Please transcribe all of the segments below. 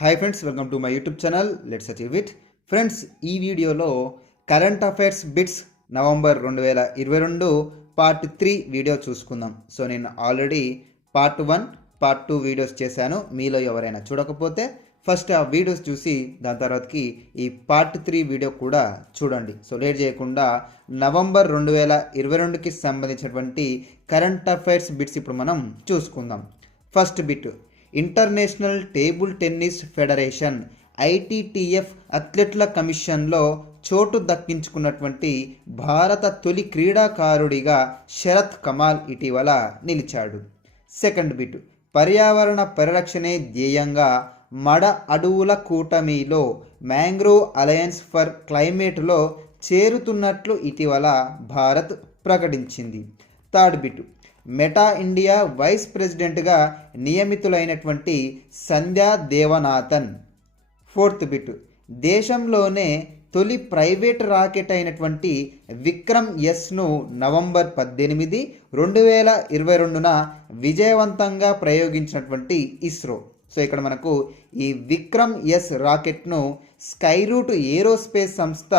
Hi friends, welcome to my YouTube channel let's achieve it. Friends, ఈ వీడియోలో current affairs bits November 2022 part 3 video చూసుకుందాం. So నేను already part 1, part 2 videos చేశాను. మీలో ఎవరైనా చూడకపోతే ఫస్ట్ ఆ వీడియోస్ చూసి దాని తర్వాతకి ఈ పార్ట్ 3 వీడియో కూడా చూడండి. సో లేట్ చేయకుండా నవంబర్ 2022కి సంబంధించినటువంటి కరెంట్ అఫైర్స్ బిట్స్ ఇప్పుడు మనం చూసుకుందాం. First bit, international table tennis federation ITTF అథ్లెట్ల కమిషన్లో చోటు దక్కించుకున్నటువంటి భారత తొలి క్రీడాకారుడిగా శరత్ కమాల్ ఇటీవల నిలిచాడు. సెకండ్ బిట్, పర్యావరణ పరిరక్షణే ధ్యేయంగా మడ అడవుల కూటమిలో మ్యాంగ్రోవ్ అలయన్స్ ఫర్ క్లైమేట్లో చేరుతున్నట్లు ఇటీవల భారత్ ప్రకటించింది. Third bit, Meta India vice ప్రెసిడెంట్గా నియమితులైనటువంటి సంధ్యా దేవనాథన్. ఫోర్త్ బిట్, దేశంలోనే తొలి ప్రైవేట్ రాకెట్ అయినటువంటి విక్రమ్ ఎస్ను నవంబర్ 18, 2022న విజయవంతంగా ప్రయోగించినటువంటి ఇస్రో. సో ఇక్కడ మనకు ఈ విక్రమ్ ఎస్ రాకెట్ను స్కైరూట్ ఏరోస్పేస్ సంస్థ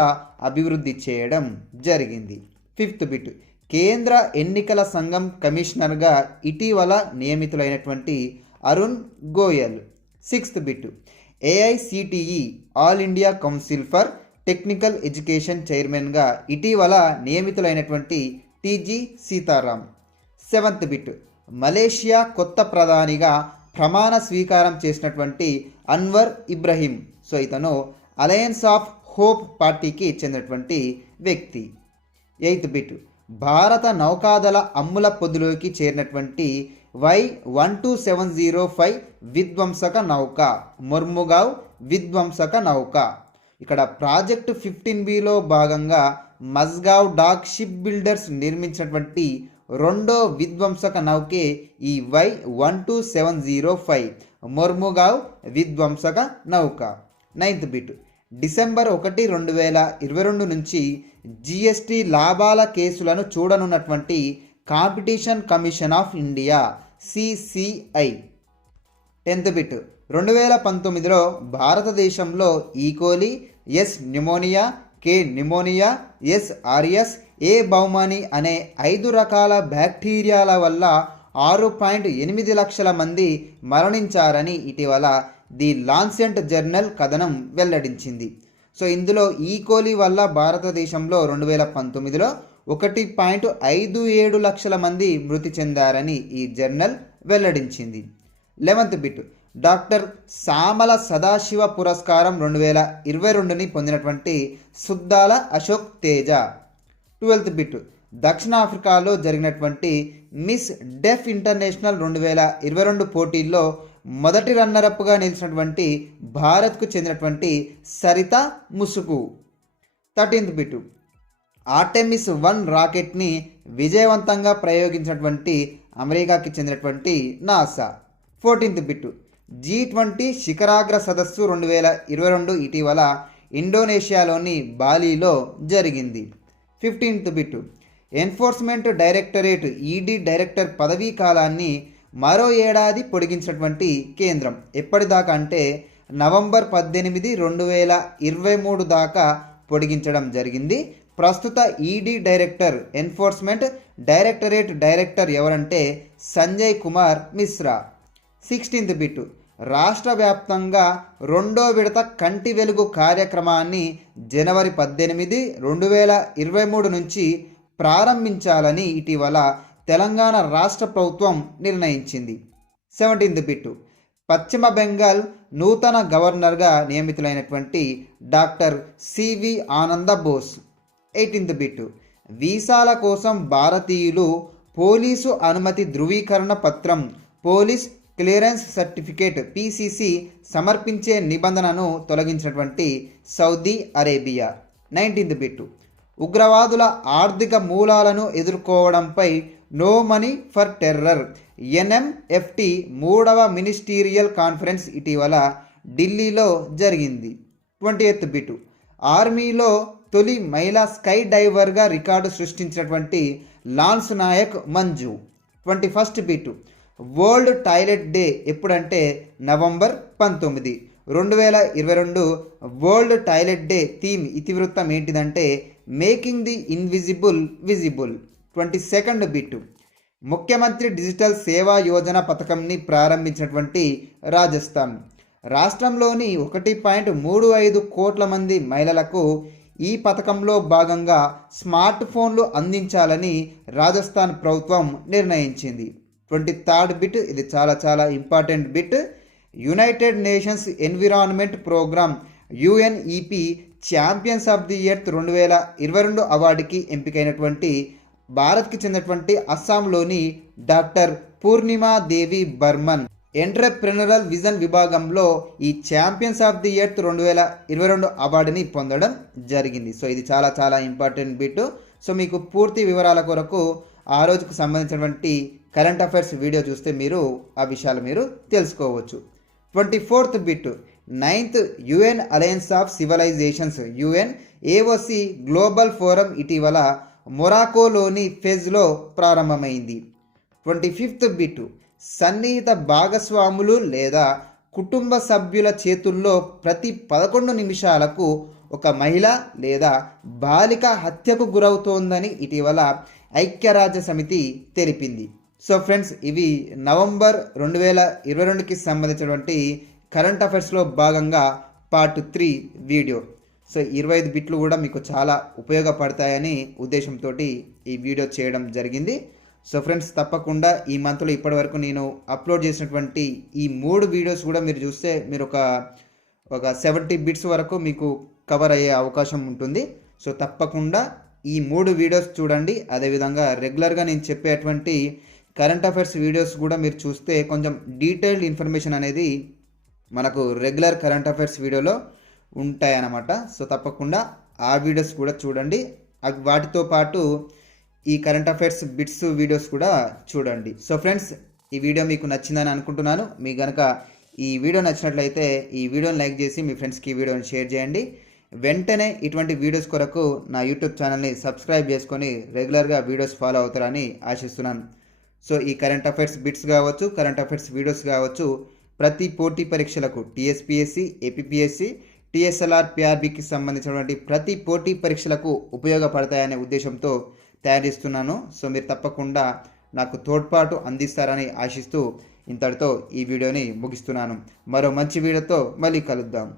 అభివృద్ధి చేయడం జరిగింది. ఫిఫ్త్ బిట్, కేంద్ర ఎన్నికల సంఘం కమిషనర్గా ఇటీవల నియమితులైనటువంటి Arun Goyal. Sixth bit, AICTE all India council for technical education చైర్మన్గా ఇటీవల నియమితులైనటువంటి TG Sitaram. Seventh bit, Malaysia కొత్త ప్రధానిగా ప్రమాణ స్వీకారం చేసినటువంటి అన్వర్ ఇబ్రహీం. సో ఇతను అలయన్స్ ఆఫ్ హోప్ పార్టీకి చెందినటువంటి వ్యక్తి. ఎయిత్ బిట్, భారత నౌకాదళ అమ్ముల పొద్దులోకి చేరినటువంటి Y12705 విధ్వంసక నౌక మొర్ముగావ్ విధ్వంసక నౌక. ఇక్కడ ప్రాజెక్టు 15Bలో భాగంగా మజ్గావ్ డాక్ షిప్ బిల్డర్స్ నిర్మించినటువంటి రెండో విధ్వంసక నౌకే ఈ Y12705 మొర్ముగావ్ విధ్వంసక నౌక. నైన్త్ బిట్, డిసెంబర్ 1, 2022 నుంచి జిఎస్టీ లాభాల కేసులను చూడనున్నటువంటి competition commission of India CCI. 10th bit, 2019లో భారతదేశంలో E coli, S pneumonia, K pneumonia, S aureus, A baumannii అనే 5 రకాల బ్యాక్టీరియాల వల్ల 6.8 లక్షల మంది మరణించారని ఇటీవల ది లాన్సెట్ జర్నల్ కథనం వెల్లడించింది. సో ఇందులో ఈకోలి వల్ల భారతదేశంలో 2019లో 1.57 లక్షల మంది మృతి చెందారని ఈ జర్నల్ వెల్లడించింది. 11th bit, doctor Samala Sadashiva పురస్కారం 2022ని పొందినటువంటి సుద్దాల అశోక్ తేజ. 12th బిట్, దక్షిణాఫ్రికాలో జరిగినటువంటి మిస్ డెఫ్ ఇంటర్నేషనల్ 2022 పోటీల్లో మొదటి రన్నరప్గా నిలిచినటువంటి భారత్కు చెందినటువంటి సరిత ముసుగు. 13th బిట్, ఆర్టెమిస్ 1 రాకెట్ని విజయవంతంగా ప్రయోగించినటువంటి అమెరికాకి చెందినటువంటి నాసా. 14th బిట్, G20 శిఖరాగ్ర సదస్సు 2022 ఇటీవల ఇండోనేషియాలోని బాలీలో జరిగింది. 15th bit, enforcement directorate ED director పదవీ కాలాన్ని మరో ఏడాది పొడిగించినటువంటి కేంద్రం. ఎప్పటిదాకా అంటే నవంబర్ 18, 2023 దాకా పొడిగించడం జరిగింది. ప్రస్తుత ED director, enforcement directorate director ఎవరంటే సంజయ్ కుమార్ మిశ్రా. 16th బిట్, రాష్ట్ర వ్యాప్తంగా రెండో విడత కంటి వెలుగు కార్యక్రమాన్ని జనవరి 18, 2023 నుంచి ప్రారంభించాలని ఇటీవల తెలంగాణ రాష్ట్ర ప్రభుత్వం నిర్ణయించింది. 17th బిట్, పశ్చిమ బెంగాల్ నూతన గవర్నర్గా నియమితులైనటువంటి డాక్టర్ సివి ఆనంద బోస్. 18th బిట్, వీసాల కోసం భారతీయులు పోలీసు అనుమతి ధృవీకరణ పత్రం, పోలీస్ క్లియరెన్స్ సర్టిఫికేట్ పిసిసి సమర్పించే నిబంధనను తొలగించినటువంటి సౌదీ అరేబియా. 19th బిట్, ఉగ్రవాదుల ఆర్థిక మూలాలను ఎదుర్కోవడంపై నో మనీ ఫర్ టెర్రర్ ఎన్ఎంఎఫ్టి 3వ మినిస్టీరియల్ కాన్ఫరెన్స్ ఇటీవల ఢిల్లీలో జరిగింది. 20th బిట్, ఆర్మీలో తొలి మహిళా స్కై డైవర్గా రికార్డు సృష్టించినటువంటి lance Naik Manju. 21st bit, world toilet day ఎప్పుడంటే November 19. 2022 world toilet day theme ఇతివృత్తం ఏంటిదంటే making the invisible visible. 22nd bit Mukhyamantri digital Seva Yojana పథకంని ప్రారంభించినటువంటి రాజస్థాన్. రాష్ట్రంలోని 1.35 కోట్ల మంది మహిళలకు ఈ పథకంలో భాగంగా స్మార్ట్ ఫోన్లు అందించాలని రాజస్థాన్ ప్రభుత్వం నిర్ణయించింది. 23rd బిట్ ఇది చాలా important bit. United Nations Environment Programme UNEP Champions of the Earth 2022 అవార్డుకి ఎంపికైనటువంటి భారత్కి చెందినటువంటి అస్సాంలోని doctor Purnima Devi Barman entrepreneurial vision విభాగంలో ఈ ఛాంపియన్స్ ఆఫ్ ది ఎర్త్ 2022 అవార్డుని పొందడం జరిగింది. సో ఇది చాలా ఇంపార్టెంట్ బిట్. సో మీకు పూర్తి వివరాల కొరకు ఆ రోజుకు సంబంధించినటువంటి కరెంట్ అఫైర్స్ వీడియో చూస్తే మీరు ఆ విషయాలు మీరు తెలుసుకోవచ్చు. 24th bit 9th UN alliance of civilisations UN AOC global forum ఇటీవల మొరాకోలోని ఫెజ్లో ప్రారంభమైంది. 25th బిట్ సన్నిహిత భాగస్వాములు లేదా కుటుంబ సభ్యుల చేతుల్లో ప్రతి 11 నిమిషాలకు ఒక మహిళ లేదా బాలిక హత్యకు గురవుతోందని ఇటీవల ఐక్యరాజ్య సమితి తెలిపింది. సో ఫ్రెండ్స్, ఇవి నవంబర్ 2022కి సంబంధించినటువంటి కరెంట్ అఫైర్స్లో భాగంగా పార్ట్ 3 వీడియో. సో 25 బిట్లు కూడా మీకు చాలా ఉపయోగపడతాయని ఉద్దేశంతో ఈ వీడియో చేయడం జరిగింది. సో ఫ్రెండ్స్, తప్పకుండా ఈ మంత్లో ఇప్పటివరకు నేను అప్లోడ్ చేసినటువంటి ఈ 3 వీడియోస్ కూడా మీరు చూస్తే మీరు ఒక 70 బిట్స్ వరకు మీకు కవర్ అయ్యే అవకాశం ఉంటుంది. సో తప్పకుండా ఈ 3 వీడియోస్ చూడండి. అదేవిధంగా రెగ్యులర్గా నేను చెప్పేటువంటి కరెంట్ అఫైర్స్ వీడియోస్ కూడా మీరు చూస్తే కొంచెం డీటెయిల్డ్ ఇన్ఫర్మేషన్ అనేది మనకు రెగ్యులర్ కరెంట్ అఫైర్స్ వీడియోలో ఉంటాయన్నమాట. సో తప్పకుండా ఆ వీడియోస్ కూడా చూడండి. వాటితో పాటు ఈ కరెంట్ అఫైర్స్ బిట్స్ వీడియోస్ కూడా చూడండి. సో ఫ్రెండ్స్, ఈ వీడియో మీకు నచ్చిందని అనుకుంటున్నాను. మీకు కనుక ఈ వీడియో నచ్చినట్లయితే ఈ వీడియోని లైక్ చేసి మీ ఫ్రెండ్స్కి ఈ వీడియోని షేర్ చేయండి. వెంటనే ఇటువంటి వీడియోస్ కొరకు నా యూట్యూబ్ ఛానల్ని సబ్స్క్రైబ్ చేసుకొని రెగ్యులర్గా వీడియోస్ ఫాలో అవుతారని ఆశిస్తున్నాను. సో ఈ కరెంట్ అఫైర్స్ బిట్స్ కావచ్చు, కరెంట్ అఫైర్స్ వీడియోస్ కావచ్చు, ప్రతి పోటీ పరీక్షలకు టీఎస్పీఎస్సీ, ఏపీపీఎస్సీ, టీఎస్ఎల్ఆర్, పిఆర్బీకి సంబంధించినటువంటి ప్రతి పోటీ పరీక్షలకు ఉపయోగపడతాయనే ఉద్దేశంతో తయారు చేస్తున్నాను. సో మీరు తప్పకుండా నాకు తోడ్పాటు అందిస్తారని ఆశిస్తూ ఇంతటితో ఈ వీడియోని ముగిస్తున్నాను. మరో మంచి వీడియోతో మళ్ళీ కలుద్దాం.